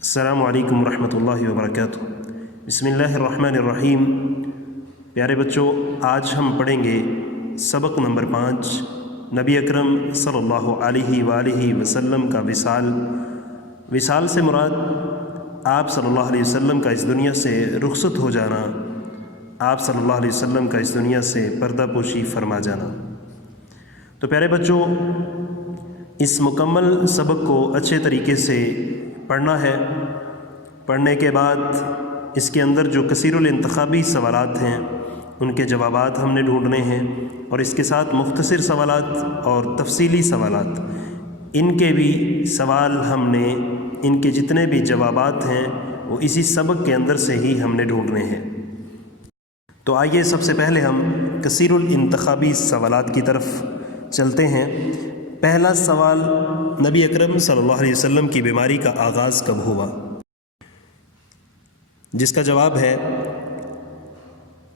السلام علیکم ورحمۃ اللہ وبرکاتہ۔ بسم اللہ الرحمن الرحیم۔ پیارے بچوں، آج ہم پڑھیں گے سبق نمبر 5، نبی اکرم صلی اللہ علیہ وآلہ وسلم کا وصال۔ وصال سے مراد آپ صلی اللہ علیہ وسلم کا اس دنیا سے رخصت ہو جانا، آپ صلی اللہ علیہ وسلم کا اس دنیا سے پردہ پوشی فرما جانا۔ تو پیارے بچوں، اس مکمل سبق کو اچھے طریقے سے پڑھنا ہے۔ پڑھنے کے بعد اس کے اندر جو کثیر الانتخابی سوالات ہیں ان کے جوابات ہم نے ڈھونڈنے ہیں، اور اس کے ساتھ مختصر سوالات اور تفصیلی سوالات، ان کے بھی سوال ہم نے، ان کے جتنے بھی جوابات ہیں وہ اسی سبق کے اندر سے ہی ہم نے ڈھونڈنے ہیں۔ تو آئیے سب سے پہلے ہم کثیر الانتخابی سوالات کی طرف چلتے ہیں۔ پہلا سوال، نبی اکرم صلی اللہ علیہ وسلم کی بیماری کا آغاز کب ہوا؟ جس کا جواب ہے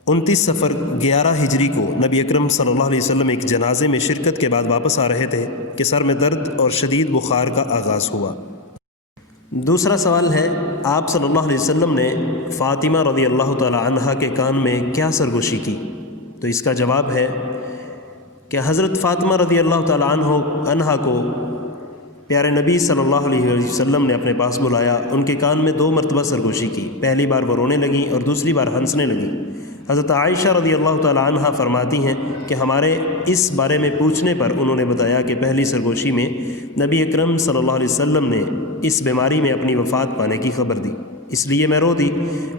29 صفر 11 ہجری کو نبی اکرم صلی اللہ علیہ وسلم ایک جنازے میں شرکت کے بعد واپس آ رہے تھے کہ سر میں درد اور شدید بخار کا آغاز ہوا۔ دوسرا سوال ہے، آپ صلی اللہ علیہ وسلم نے فاطمہ رضی اللہ تعالی عنہا کے کان میں کیا سرگوشی کی؟ تو اس کا جواب ہے کہ حضرت فاطمہ رضی اللہ تعالی عنہا کو پیارے نبی صلی اللہ علیہ وسلم نے اپنے پاس بلایا، ان کے کان میں 2 مرتبہ سرگوشی کی۔ پہلی بار وہ رونے لگیں اور دوسری بار ہنسنے لگیں۔ حضرت عائشہ رضی اللہ تعالی عنہا فرماتی ہیں کہ ہمارے اس بارے میں پوچھنے پر انہوں نے بتایا کہ پہلی سرگوشی میں نبی اکرم صلی اللہ علیہ وسلم نے اس بیماری میں اپنی وفات پانے کی خبر دی، اس لیے میں رو دی۔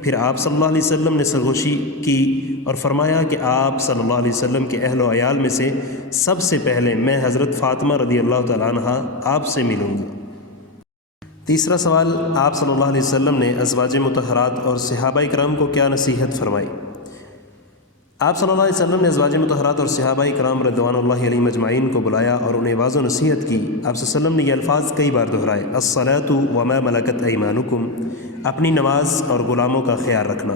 پھر آپ صلی اللہ علیہ وسلم نے سرگوشی کی اور فرمایا کہ آپ صلی اللہ علیہ وسلم کے اہل و عیال میں سے سب سے پہلے میں حضرت فاطمہ رضی اللہ تعالی عنہا آپ سے ملوں گی۔ تیسرا سوال، آپ صلی اللہ علیہ وسلم نے ازواج مطہرات اور صحابہ کرام کو کیا نصیحت فرمائی؟ آپ صلی اللہ علیہ وسلم نے ازواج مطہرات اور صحابہ کرام رضوان اللہ علیہم اجمعین کو بلایا اور انہیں واضح نصیحت کی۔ آپ صلی اللہ علیہ وسلم نے یہ الفاظ کئی بار دہرائے، الصلاۃ وما ملکت ایمانکم، اپنی نماز اور غلاموں کا خیال رکھنا۔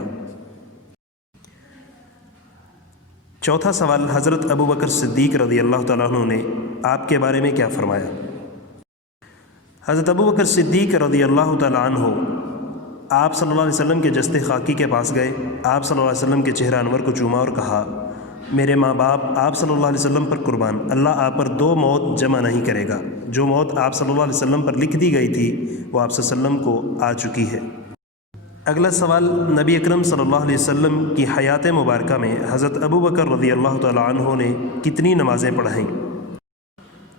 چوتھا سوال، حضرت ابو بکر صدیق رضی اللہ تعالیٰ عنہ نے آپ کے بارے میں کیا فرمایا؟ حضرت ابو بکر صدیق رضی اللہ تعالیٰ عنہ آپ صلی اللہ علیہ وسلم کے جسد خاکی کے پاس گئے، آپ صلی اللہ علیہ وسلم کے چہرہ انور کو چوما اور کہا، میرے ماں باپ آپ صلی اللہ علیہ وسلم پر قربان، اللہ آپ پر 2 موت جمع نہیں کرے گا۔ جو موت آپ صلی اللہ علیہ وسلم پر لکھ دی گئی تھی وہ آپ صلی اللہ علیہ وسلم کو آ چکی ہے۔ اگلا سوال، نبی اکرم صلی اللہ علیہ وسلم کی حیات مبارکہ میں حضرت ابو بکر رضی اللہ تعالی عنہ نے کتنی نمازیں پڑھائیں؟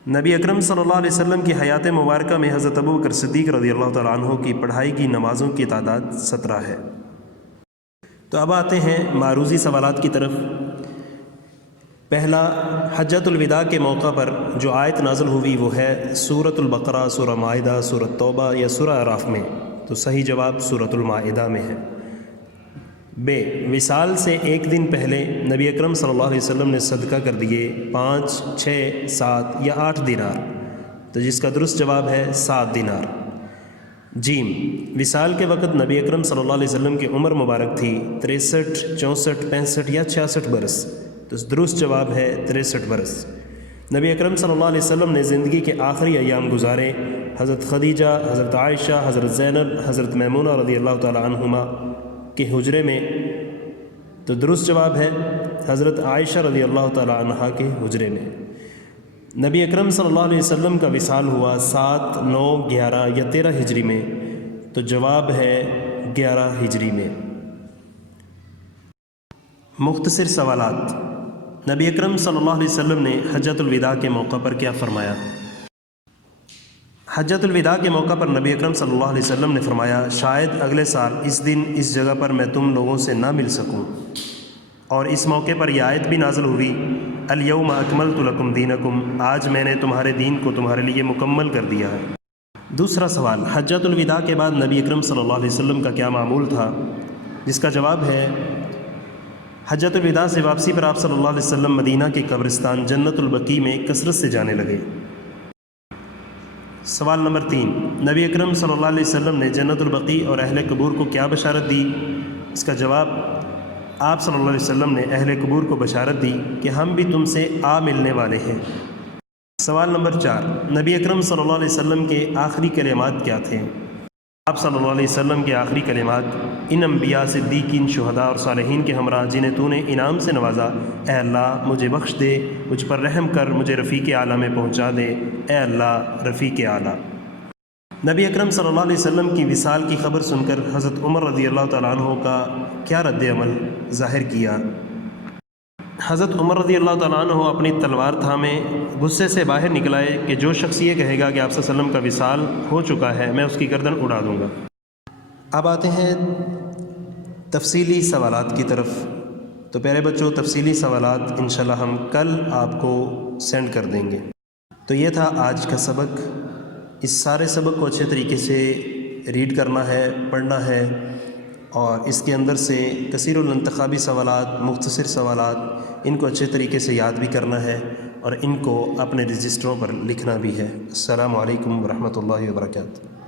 نبی اکرم صلی اللہ علیہ وسلم کی حیات مبارکہ میں حضرت ابو بکر صدیق رضی اللہ تعالی عنہ کی پڑھائی کی نمازوں کی تعداد 17 ہے۔ تو اب آتے ہیں معروضی سوالات کی طرف۔ پہلا، حجۃ الوداع کے موقع پر جو آیت نازل ہوئی وہ ہے سورۃ البقرہ، سورہ مائدہ، سورۃ توبہ یا سورہ اعراف میں؟ تو صحیح جواب سورۃ المائدہ میں ہے۔ ب، وصال سے ایک دن پہلے نبی اکرم صلی اللہ علیہ وسلم نے صدقہ کر دیے 5، 6، 7 یا 8 دینار؟ تو جس کا درست جواب ہے 7 دینار۔ جیم، وصال کے وقت نبی اکرم صلی اللہ علیہ وسلم کی عمر مبارک تھی 63، 64، 65 یا 66 برس؟ تو درست جواب ہے 63 برس۔ نبی اکرم صلی اللہ علیہ وسلم نے زندگی کے آخری ایام گزارے حضرت خدیجہ، حضرت عائشہ، حضرت زینب، حضرت میمونہ رضی اللہ تعالی عنہما کے حجرے میں؟ تو درست جواب ہے حضرت عائشہ رضی اللہ تعالی عنہا کے حجرے میں۔ نبی اکرم صلی اللہ علیہ وسلم کا وصال ہوا 7، 9، 11 یا 13 ہجری میں؟ تو جواب ہے 11 ہجری میں۔ مختصر سوالات، نبی اکرم صلی اللہ علیہ وسلم نے حجۃ الوداع کے موقع پر کیا فرمایا؟ حجۃ الوداع کے موقع پر نبی اکرم صلی اللہ علیہ وسلم نے فرمایا، شاید اگلے سال اس دن اس جگہ پر میں تم لوگوں سے نہ مل سکوں۔ اور اس موقع پر یہ آیت بھی نازل ہوئی، الیوم اکملت لکم دینکم، آج میں نے تمہارے دین کو تمہارے لیے مکمل کر دیا ہے۔ دوسرا سوال، حجۃ الوداع کے بعد نبی اکرم صلی اللہ علیہ وسلم کا کیا معمول تھا؟ جس کا جواب ہے حجۃ الوداع سے واپسی پر آپ صلی اللہ علیہ وسلم مدینہ کے قبرستان جنت البقیع میں کثرت سے جانے لگے۔ سوال نمبر 3، نبی اکرم صلی اللہ علیہ وسلم نے جنت البقیع اور اہل قبور کو کیا بشارت دی؟ اس کا جواب، آپ صلی اللہ علیہ وسلم نے اہل قبور کو بشارت دی کہ ہم بھی تم سے آ ملنے والے ہیں۔ سوال نمبر 4، نبی اکرم صلی اللہ علیہ وسلم کے آخری کلمات کیا تھے؟ آپ صلی اللہ علیہ وسلم کے آخری کلمات، ان انبیاء صدیقین شہداء اور صالحین کے ہمراہ جنہیں تو نے انعام سے نوازا، اے اللہ مجھے بخش دے، مجھ پر رحم کر، مجھے رفیق اعلیٰ میں پہنچا دے، اے اللہ رفیق اعلیٰ۔ نبی اکرم صلی اللہ علیہ وسلم کی وصال کی خبر سن کر حضرت عمر رضی اللہ تعالیٰ عنہ کا کیا رد عمل ظاہر کیا؟ حضرت عمر رضی اللہ تعالیٰ عنہ اپنی تلوار تھامے غصے سے باہر نکل آئے کہ جو شخص یہ کہے گا کہ آپ صلی اللہ علیہ وسلم کا وصال ہو چکا ہے، میں اس کی گردن اڑا دوں گا۔ اب آتے ہیں تفصیلی سوالات کی طرف۔ تو پیارے بچوں، تفصیلی سوالات انشاءاللہ ہم کل آپ کو سینڈ کر دیں گے۔ تو یہ تھا آج کا سبق۔ اس سارے سبق کو اچھے طریقے سے ریڈ کرنا ہے، پڑھنا ہے، اور اس کے اندر سے کثیر الانتخابی سوالات، مختصر سوالات، ان کو اچھے طریقے سے یاد بھی کرنا ہے اور ان کو اپنے رجسٹروں پر لکھنا بھی ہے۔ السلام علیکم ورحمۃ اللہ وبرکاتہ۔